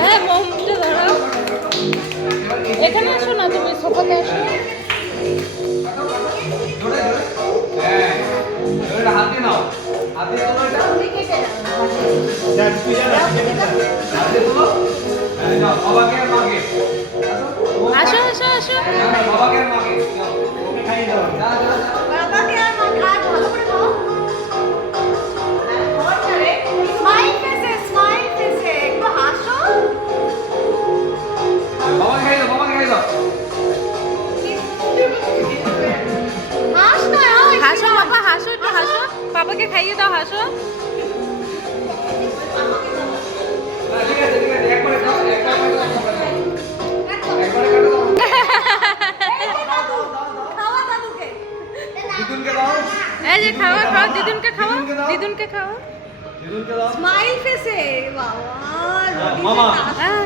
হ্যাঁ মোমটা ধরো, এখানে আসো না, তুমি সোফাতে আসো। হাতে নাও, হাতে তোলো এটা বাবাকে আর মাকে আসো আসো আসো। বাবাকে আর মাকে খাইয়ে দাও। বাবাকে আর মাকে আর ভালো করে খাও। খাবার ছাড়ে স্মাইল ফেসে একটু হাসো। বাবাকে খাইয়ে দাও, বাবাকে খাইয়ে দাও। হাস না, হাসো বাবা, হাসো, একটু হাসো, বাবাকে খাইয়ে দাও, হাসো। ঠিক আছে ঠিক আছে, একবারে খাও, একবারে খাওয়া দাদুকে। দিদুনকে দাও, এই যে খাওয়া খাও, দিদুনকে খাও, দিদুনকে খাও। দিদুনকে দাও। স্মাইল ফেসে বাবা। মামা হ্যাঁ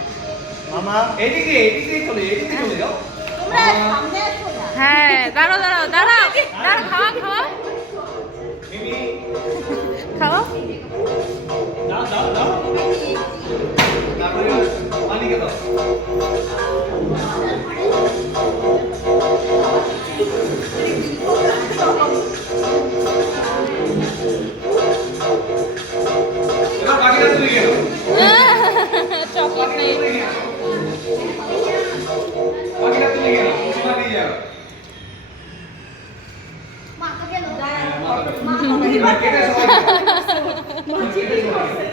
মামা এদিকে এদিকে চলে, এদিকে চলে যাও। তোমরা সামনে আসো না। হ্যাঁ, দাঁড়াও দাঁড়াও দাঁড়াও দাঁড়াও, খাওয়া খাওয়া মিমি খাওয়া। দাও দাও দাও, তারপরে পানিকে দাও। এবার বাকিটা তুলে গেল, চকলেট নেই। বাকিটা তুলে গেল, সীমা দিয়ে যাও। মাকে গেল। মা কেটে সবাই